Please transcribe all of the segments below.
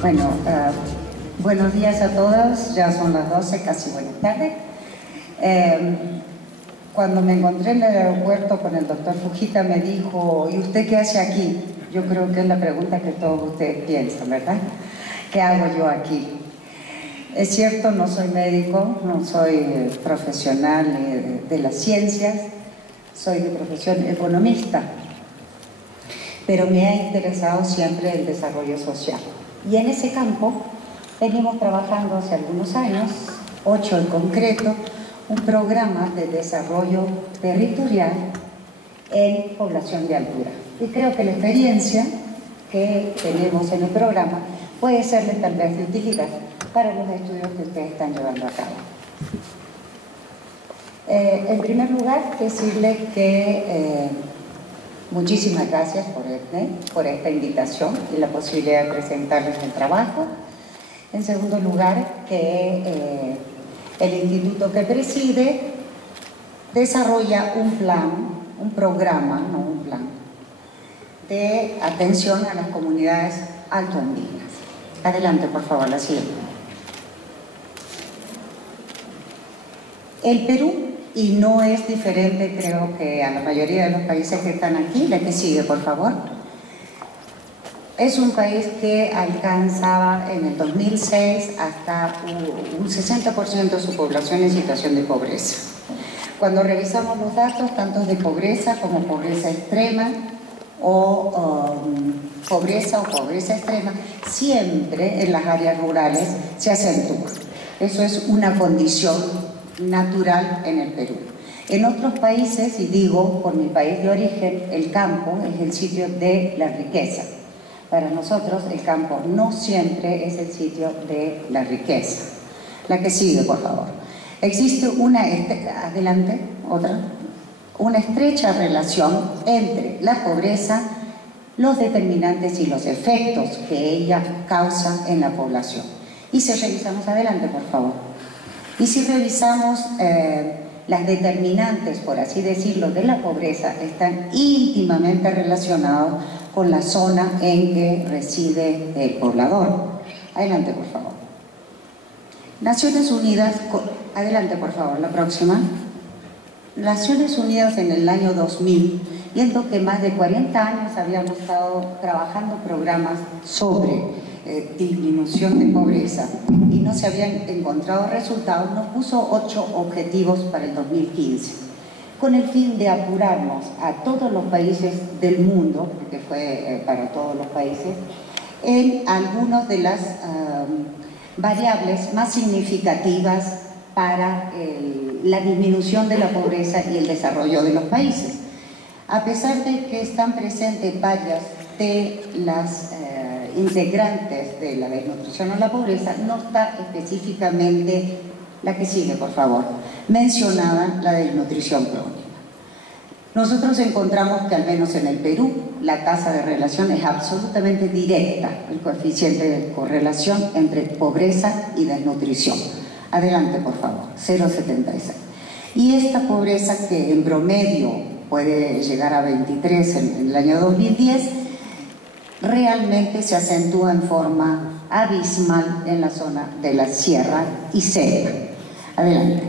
Bueno, buenos días a todos, ya son las 12, casi buenas tardes. Cuando me encontré en el aeropuerto con el doctor Fujita me dijo, ¿y usted qué hace aquí? Yo creo que es la pregunta que todos ustedes piensan, ¿verdad? ¿Qué hago yo aquí? Es cierto, no soy médico, no soy profesional de las ciencias, soy de profesión economista, pero me ha interesado siempre el desarrollo social. Y en ese campo venimos trabajando hace algunos años, 8 en concreto, un programa de desarrollo territorial en población de altura. Y creo que la experiencia que tenemos en el programa puede serle tal vez de utilidad para los estudios que ustedes están llevando a cabo. En primer lugar, decirles que muchísimas gracias por esta invitación y la posibilidad de presentarles el trabajo. En segundo lugar, que el instituto que preside desarrolla un programa de atención a las comunidades altoandines. Adelante, por favor, la siguiente. El Perú, y no es diferente creo que a la mayoría de los países que están aquí, la que sigue, por favor, es un país que alcanzaba en el 2006 hasta un 60% de su población en situación de pobreza. Cuando revisamos los datos, tanto de pobreza como pobreza extrema o pobreza extrema, siempre en las áreas rurales se acentúa. Eso es una condición natural en el Perú. En otros países, y digo por mi país de origen, el campo es el sitio de la riqueza. Para nosotros el campo no siempre es el sitio de la riqueza. La que sigue, por favor. Existe una estrecha relación entre la pobreza, los determinantes y los efectos que ella causa en la población. Y si revisamos, adelante, por favor. Y si revisamos las determinantes, por así decirlo, de la pobreza, están íntimamente relacionados con la zona en que reside el poblador. Adelante, por favor. Naciones Unidas, adelante, por favor, la próxima. Naciones Unidas en el año 2000, viendo que más de 40 años habíamos estado trabajando programas sobre disminución de pobreza y no se habían encontrado resultados, nos puso 8 objetivos para el 2015, con el fin de apurarnos a todos los países del mundo, porque fue para todos los países, en algunas de las variables más significativas para la disminución de la pobreza y el desarrollo de los países. A pesar de que están presentes varias de las integrantes de la desnutrición o la pobreza, no está específicamente, la que sigue, por favor, mencionada la desnutrición crónica. Nosotros encontramos que al menos en el Perú la tasa de relación es absolutamente directa, el coeficiente de correlación entre pobreza y desnutrición. Adelante, por favor, 0,76. Y esta pobreza, que en promedio puede llegar a 23 en el año 2010, realmente se acentúa en forma abismal en la zona de la sierra y selva. Adelante.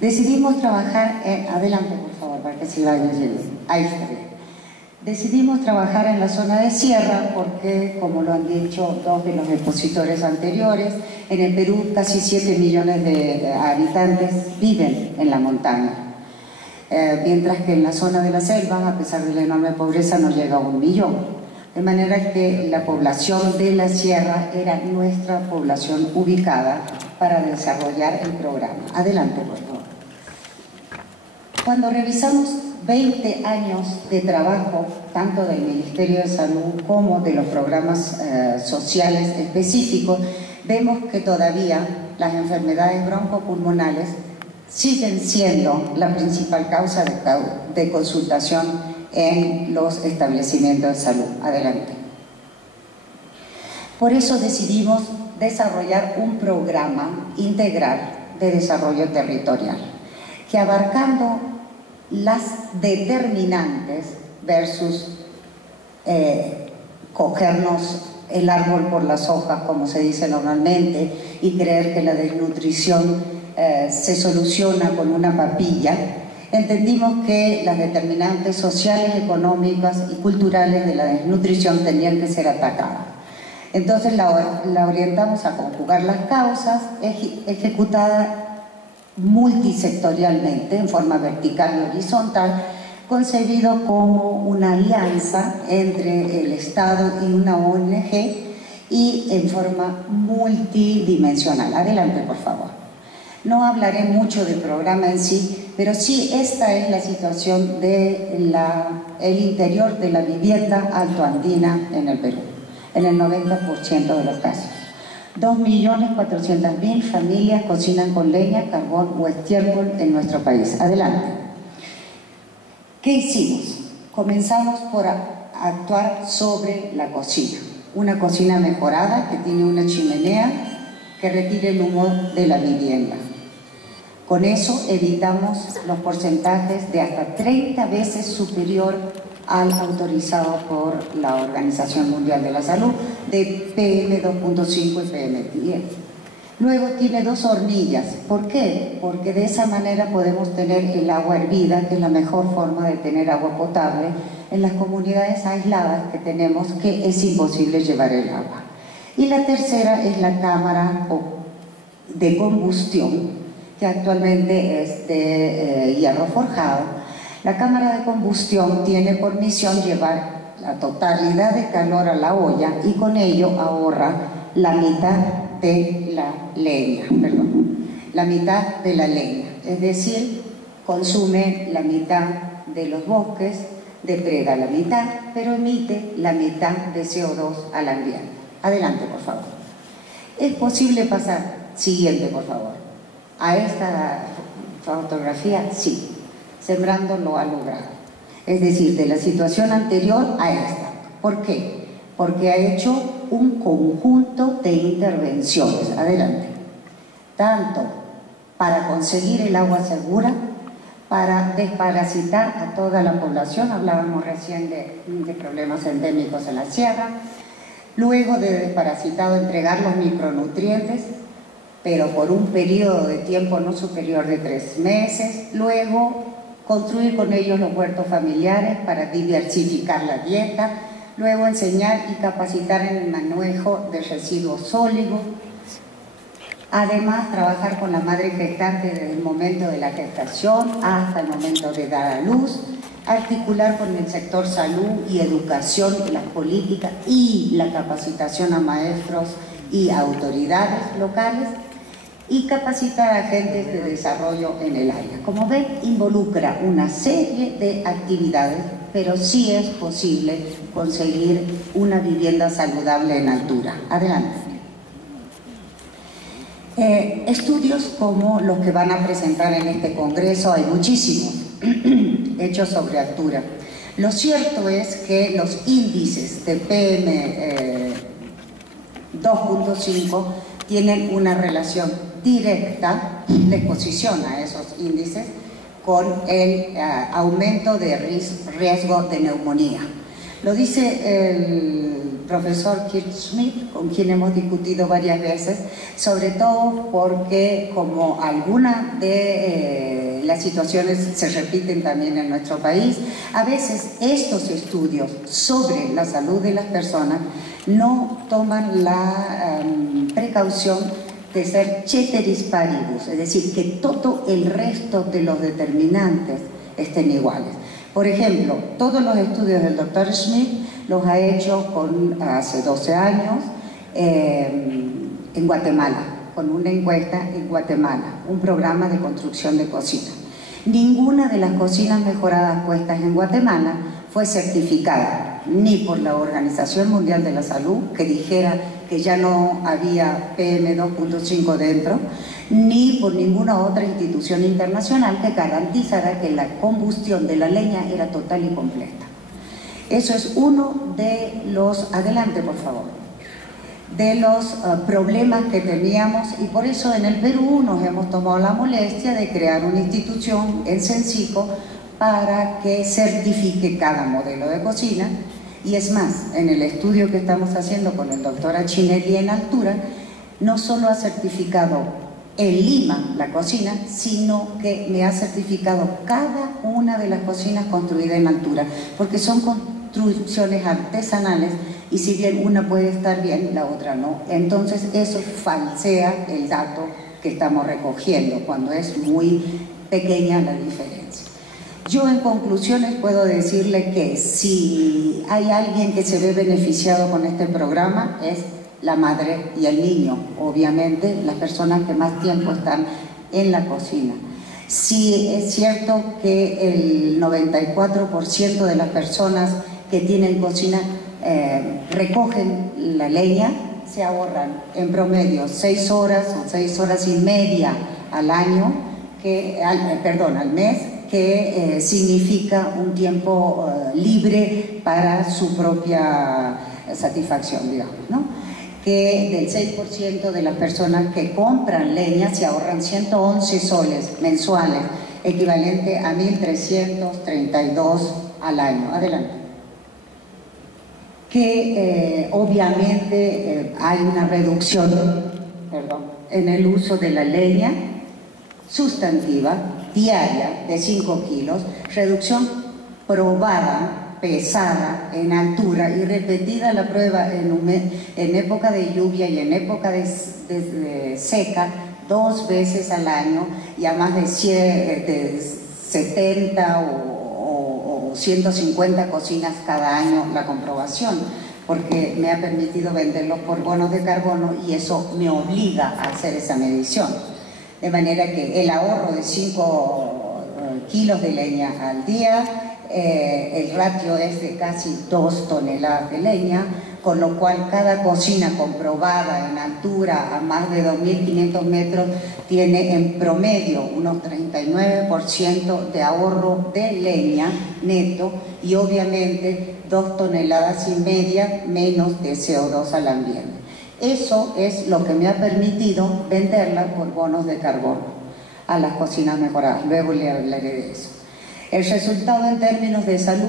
Decidimos trabajar adelante, por favor, para que si vaya llegue. Ahí está bien. Decidimos trabajar en la zona de sierra porque, como lo han dicho dos de los expositores anteriores, en el Perú casi 7 millones de habitantes viven en la montaña, mientras que en la zona de la selva, a pesar de la enorme pobreza, no llega a 1 millón. De manera que la población de la sierra era nuestra población ubicada para desarrollar el programa. Adelante, por favor. Cuando revisamos 20 años de trabajo, tanto del Ministerio de Salud como de los programas sociales específicos, vemos que todavía las enfermedades broncopulmonales siguen siendo la principal causa de consultación en los establecimientos de salud. Adelante. Por eso decidimos desarrollar un programa integral de desarrollo territorial, que abarcando las determinantes versus cogernos el árbol por las hojas, como se dice normalmente, y creer que la desnutrición se soluciona con una papilla, entendimos que las determinantes sociales, económicas y culturales de la desnutrición tenían que ser atacadas. Entonces la orientamos a conjugar las causas, ejecutada multisectorialmente, en forma vertical y horizontal, concebido como una alianza entre el Estado y una ONG y en forma multidimensional. Adelante, por favor. No hablaré mucho del programa en sí, pero sí esta es la situación del interior de la vivienda altoandina en el Perú, en el 90% de los casos. 2.400.000 familias cocinan con leña, carbón o estiércol en nuestro país. Adelante. ¿Qué hicimos? Comenzamos por actuar sobre la cocina. Una cocina mejorada que tiene una chimenea que retire el humo de la vivienda. Con eso evitamos los porcentajes de hasta 30 veces superior al autorizado por la Organización Mundial de la Salud de PM2.5 y PM10. Luego tiene 2 hornillas. ¿Por qué? Porque de esa manera podemos tener el agua hervida, que es la mejor forma de tener agua potable en las comunidades aisladas que tenemos, que es imposible llevar el agua. Y la tercera es la cámara de combustión, que actualmente es de hierro forjado. La cámara de combustión tiene por misión llevar la totalidad de calor a la olla y con ello ahorra la mitad de la leña, la mitad de la leña, es decir, consume la mitad de los bosques, depreda la mitad, pero emite la mitad de CO2 al ambiente. Adelante, por favor. ¿Es posible pasar? Siguiente, por favor. A esta fotografía, sí. Sembrando lo ha logrado. Es decir, de la situación anterior a esta. ¿Por qué? Porque ha hecho un conjunto de intervenciones. Adelante. Tanto para conseguir el agua segura, para desparasitar a toda la población, hablábamos recién de problemas endémicos en la sierra, luego de desparasitado entregar los micronutrientes, pero por un periodo de tiempo no superior de 3 meses, luego construir con ellos los huertos familiares para diversificar la dieta, luego enseñar y capacitar en el manejo de residuos sólidos, además trabajar con la madre gestante desde el momento de la gestación hasta el momento de dar a luz, articular con el sector salud y educación las políticas y la capacitación a maestros y autoridades locales, y capacitar a agentes de desarrollo en el área. Como ven, involucra una serie de actividades, pero sí es posible conseguir una vivienda saludable en altura. Adelante. Estudios como los que van a presentar en este congreso, hay muchísimos hechos sobre altura. Lo cierto es que los índices de PM2.5 tienen una relación directa de exposición a esos índices con el aumento de riesgo de neumonía. Lo dice el profesor Kirk Schmidt, con quien hemos discutido varias veces, sobre todo porque como algunas de las situaciones se repiten también en nuestro país, a veces estos estudios sobre la salud de las personas no toman la precaución de ser ceteris paribus, es decir, que todo el resto de los determinantes estén iguales. Por ejemplo, todos los estudios del doctor Schmidt los ha hecho hace 12 años en Guatemala, con una encuesta en Guatemala, un programa de construcción de cocinas. Ninguna de las cocinas mejoradas puestas en Guatemala fue certificada, ni por la Organización Mundial de la Salud, que dijera que ya no había PM2.5 dentro, ni por ninguna otra institución internacional que garantizara que la combustión de la leña era total y completa. Eso es uno de los, adelante por favor, de los problemas que teníamos, y por eso en el Perú nos hemos tomado la molestia de crear una institución en Cencico para que certifique cada modelo de cocina. Y es más, en el estudio que estamos haciendo con el doctor Achinelli en altura, no solo ha certificado en Lima la cocina, sino que me ha certificado cada una de las cocinas construidas en altura, porque son construcciones artesanales, y si bien una puede estar bien, la otra no. Entonces eso falsea el dato que estamos recogiendo, cuando es muy pequeña la diferencia. Yo en conclusiones puedo decirle que si hay alguien que se ve beneficiado con este programa es la madre y el niño, obviamente las personas que más tiempo están en la cocina. Sí es cierto que el 94% de las personas que tienen cocina recogen la leña, se ahorran en promedio 6 horas o 6 horas y media al año, al mes, que significa un tiempo libre para su propia satisfacción, digamos, ¿no? Que del 6% de las personas que compran leña se ahorran 111 soles mensuales, equivalente a 1.332 al año. Adelante. Que obviamente hay una reducción, en el uso de la leña sustantiva diaria de 5 kilos, reducción probada, pesada, en altura y repetida la prueba en época de lluvia y en época de seca 2 veces al año, y a más de 70 o 150 cocinas cada año la comprobación, porque me ha permitido venderlos por bonos de carbono y eso me obliga a hacer esa medición. De manera que el ahorro de 5 kilos de leña al día, el ratio es de casi 2 toneladas de leña, con lo cual cada cocina comprobada en altura a más de 2.500 metros tiene en promedio unos 39% de ahorro de leña neto y obviamente 2,5 toneladas menos de CO2 al ambiente. Eso es lo que me ha permitido venderla por bonos de carbono a las cocinas mejoradas. Luego le hablaré de eso. El resultado en términos de salud,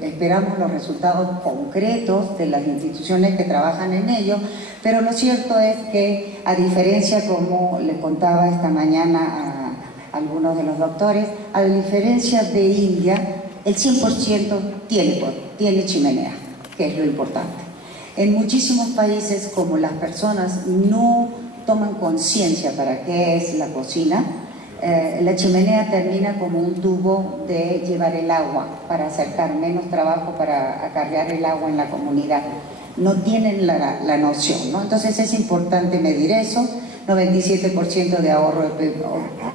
esperamos los resultados concretos de las instituciones que trabajan en ello, pero lo cierto es que, a diferencia, como les contaba esta mañana a algunos de los doctores, a diferencia de India, el 100% tiene chimenea, que es lo importante. En muchísimos países, como las personas no toman conciencia para qué es la cocina, la chimenea termina como un tubo de llevar el agua para acercar menos trabajo para acarrear el agua en la comunidad. No tienen la noción, ¿no? Entonces es importante medir eso, 97% de ahorro de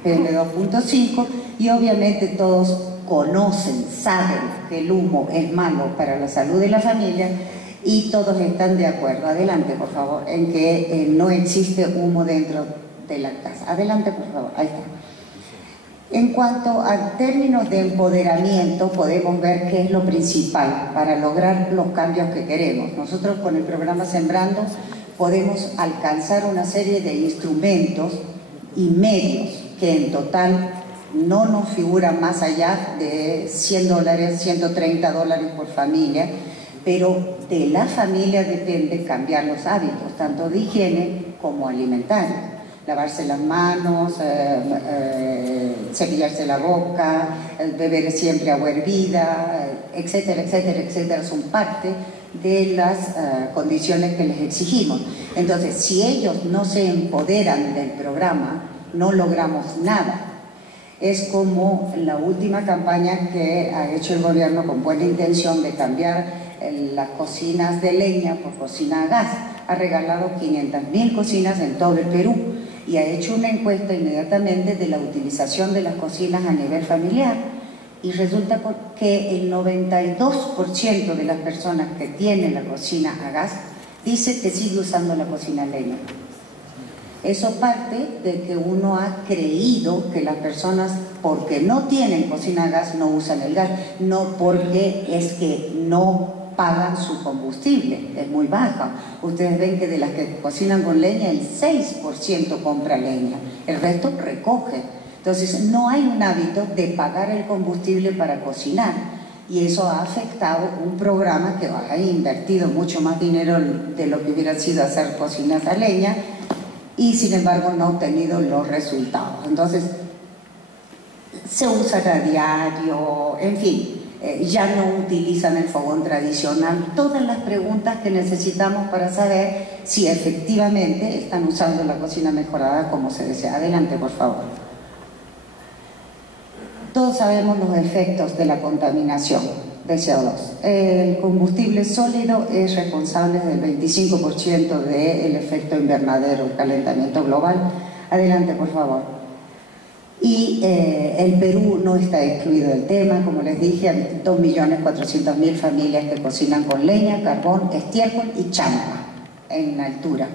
PM2.5, y obviamente todos conocen, saben que el humo es malo para la salud de la familia, y todos están de acuerdo, adelante por favor, en que no existe humo dentro de la casa. Adelante por favor, ahí está. En cuanto a términos de empoderamiento, podemos ver qué es lo principal para lograr los cambios que queremos. Nosotros con el programa Sembrando podemos alcanzar una serie de instrumentos y medios que en total no nos figuran más allá de $100, $130 por familia, pero de la familia depende cambiar los hábitos, tanto de higiene como alimentarios. Lavarse las manos, cepillarse la boca, beber siempre agua hervida, etcétera, etcétera, etcétera, son parte de las condiciones que les exigimos. Entonces, si ellos no se empoderan del programa, no logramos nada. Es como la última campaña que ha hecho el gobierno con buena intención de cambiar las cocinas de leña por cocina a gas. Ha regalado 500.000 cocinas en todo el Perú y ha hecho una encuesta inmediatamente de la utilización de las cocinas a nivel familiar, y resulta que el 92% de las personas que tienen la cocina a gas dice que sigue usando la cocina a leña. Eso parte de que uno ha creído que las personas, porque no tienen cocina a gas, no usan el gas, no porque es que no pagan su combustible, es muy baja. Ustedes ven que de las que cocinan con leña, el 6% compra leña, el resto recoge. Entonces no hay un hábito de pagar el combustible para cocinar, y eso ha afectado un programa que ha invertido mucho más dinero de lo que hubiera sido hacer cocinas a leña, y sin embargo no ha obtenido los resultados. Entonces se usan a diario, en fin, ya no utilizan el fogón tradicional. Todas las preguntas que necesitamos para saber si efectivamente están usando la cocina mejorada como se desea. Adelante, por favor. Todos sabemos los efectos de la contaminación de CO2. El combustible sólido es responsable del 25% del efecto invernadero, el calentamiento global. Adelante, por favor. Y el Perú no está excluido del tema. Como les dije, hay 2.400.000 familias que cocinan con leña, carbón, estiércol y champa en altura.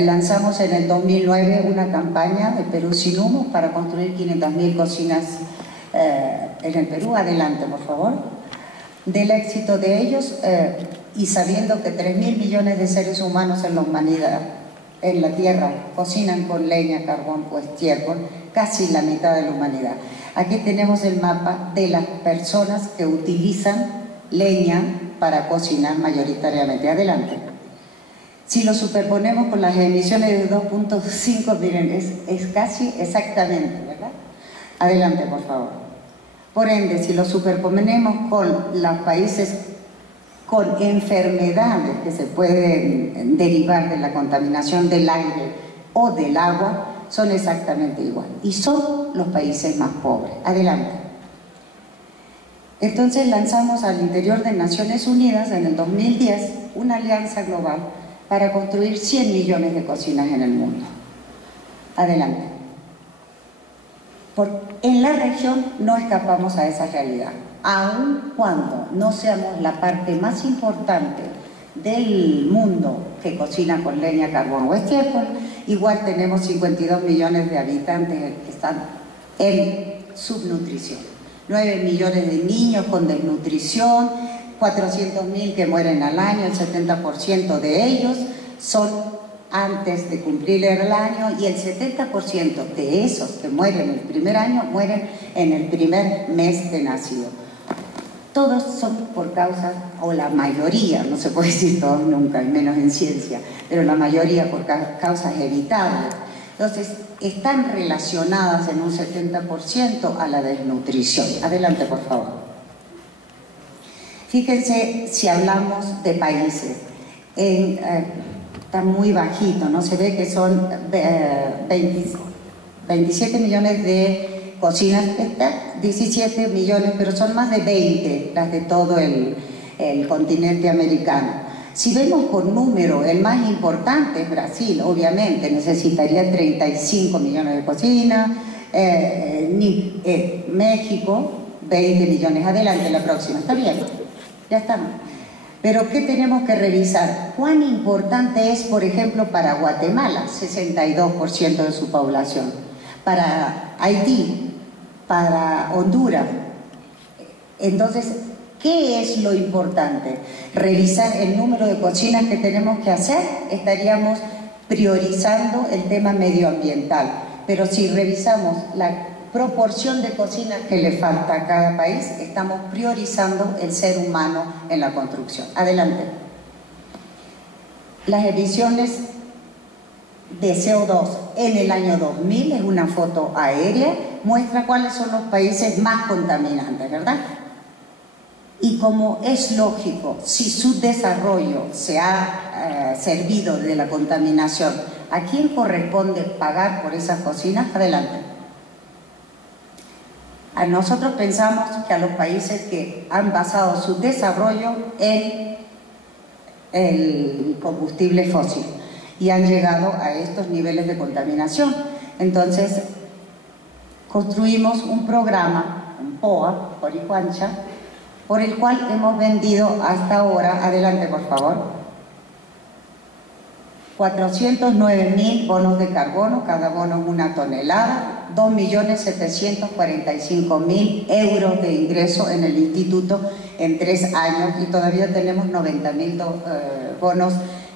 Lanzamos en el 2009 una campaña de Perú sin humo para construir 500.000 cocinas en el Perú. Adelante, por favor. Del éxito de ellos, y sabiendo que 3.000 millones de seres humanos en la humanidad, en la Tierra, cocinan con leña, carbón o estiércol, casi la mitad de la humanidad. Aquí tenemos el mapa de las personas que utilizan leña para cocinar mayoritariamente. Adelante. Si lo superponemos con las emisiones de 2.5, miren, es casi exactamente, ¿verdad? Adelante, por favor. Por ende, si lo superponemos con los países con enfermedades que se pueden derivar de la contaminación del aire o del agua, son exactamente igual. Y son los países más pobres. Adelante. Entonces lanzamos al interior de Naciones Unidas en el 2010 una alianza global para construir 100 millones de cocinas en el mundo. Adelante. En la región no escapamos a esa realidad, aun cuando no seamos la parte más importante del mundo que cocina con leña, carbón o estiércol. Igual tenemos 52 millones de habitantes que están en subnutrición, 9 millones de niños con desnutrición, 400.000 que mueren al año, el 70% de ellos son antes de cumplir el año, y el 70% de esos que mueren el primer año mueren en el primer mes de nacido. Todos son por causas, o la mayoría, no se puede decir todos nunca, y menos en ciencia, pero la mayoría por causas evitables. Entonces, están relacionadas en un 70% a la desnutrición. Adelante, por favor. Fíjense, si hablamos de países, está muy bajito, ¿no? Se ve que son 27 millones de cocinas, 17 millones, pero son más de 20 las de todo el continente americano. Si vemos por número, el más importante es Brasil, obviamente, necesitaría 35 millones de cocinas, México, 20 millones. Adelante, la próxima. ¿Está bien? Ya estamos. Pero ¿qué tenemos que revisar? ¿Cuán importante es, por ejemplo, para Guatemala? 62% de su población. Para Haití, para Honduras. Entonces, ¿qué es lo importante? Revisar el número de cocinas que tenemos que hacer. Estaríamos priorizando el tema medioambiental. Pero si revisamos la proporción de cocinas que le falta a cada país, estamos priorizando el ser humano en la construcción. Adelante. Las emisiones de CO2 en el año 2000, es una foto aérea, muestra cuáles son los países más contaminantes, ¿verdad? Y como es lógico, si su desarrollo se ha servido de la contaminación, ¿a quién corresponde pagar por esas cocinas? Adelante. A nosotros pensamos que a los países que han basado su desarrollo en el combustible fósil y han llegado a estos niveles de contaminación. Entonces, construimos un programa, un POA, Porihuancha, por el cual hemos vendido hasta ahora, adelante por favor, 409.000 bonos de carbono, cada bono es 1 tonelada, 2.745.000 euros de ingreso en el instituto en 3 años, y todavía tenemos 90.000 bonos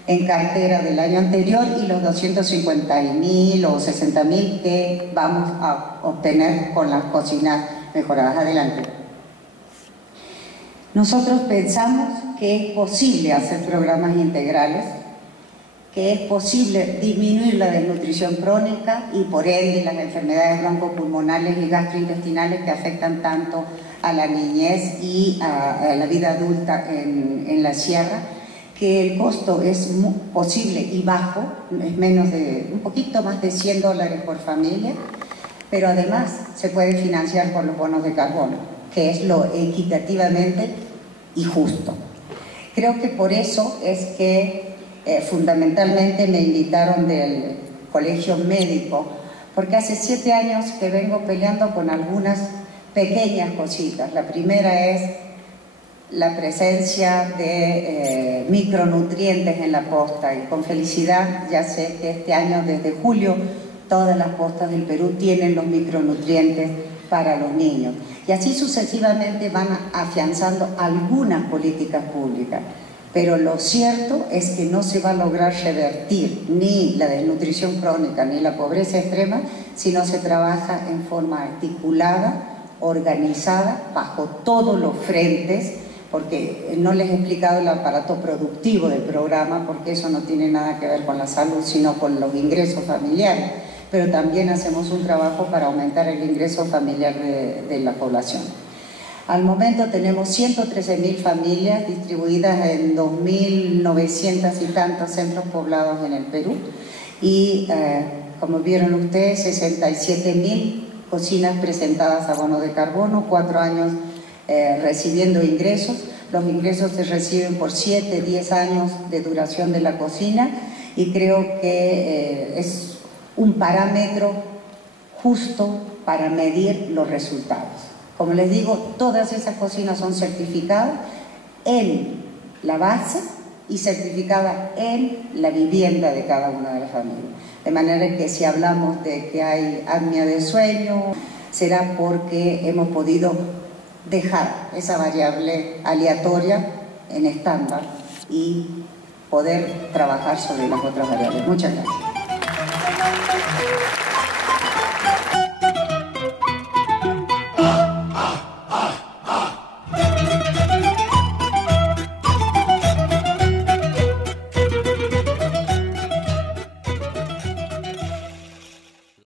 en cartera del año anterior y los 250.000 o 60.000 que vamos a obtener con las cocinas mejoradas. Adelante. Nosotros pensamos que es posible hacer programas integrales, que es posible disminuir la desnutrición crónica y por ende las enfermedades broncopulmonales y gastrointestinales que afectan tanto a la niñez y a la vida adulta en la sierra, que el costo es posible y bajo, es un poquito más de $100 por familia, pero además se puede financiar por los bonos de carbono, que es lo equitativamente y justo. Creo que por eso es que fundamentalmente me invitaron del colegio médico, porque hace 7 años que vengo peleando con algunas pequeñas cositas. La primera es la presencia de micronutrientes en la posta, y con felicidad ya sé que este año, desde julio, todas las postas del Perú tienen los micronutrientes para los niños. Y así sucesivamente van afianzando algunas políticas públicas. Pero lo cierto es que no se va a lograr revertir ni la desnutrición crónica ni la pobreza extrema si no se trabaja en forma articulada, organizada, bajo todos los frentes, porque no les he explicado el aparato productivo del programa, porque eso no tiene nada que ver con la salud, sino con los ingresos familiares. Pero también hacemos un trabajo para aumentar el ingreso familiar de la población. Al momento tenemos 113.000 familias distribuidas en 2.900 y tantos centros poblados en el Perú, y como vieron ustedes, 67.000 cocinas presentadas a bono de carbono, 4 años recibiendo ingresos. Los ingresos se reciben por 7, 10 años de duración de la cocina, y creo que es un parámetro justo para medir los resultados. Como les digo, todas esas cocinas son certificadas en la base y certificadas en la vivienda de cada una de las familias. De manera que si hablamos de que hay apnea de sueño, será porque hemos podido dejar esa variable aleatoria en estándar y poder trabajar sobre las otras variables. Muchas gracias.